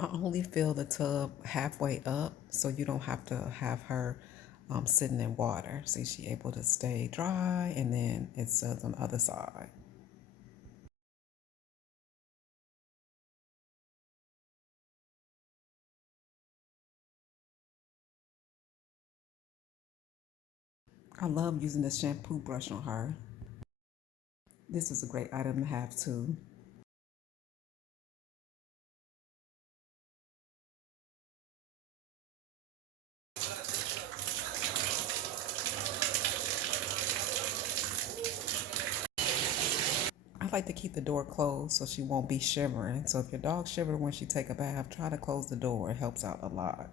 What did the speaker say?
I only fill the tub halfway up so you don't have to have her sitting in water. See, she able to stay dry and then it suds on the other side. I love using the shampoo brush on her. This is a great item to have too. I like to keep the door closed so she won't be shivering. So if your dog shivers when she take a bath, try to close the door. It helps out a lot.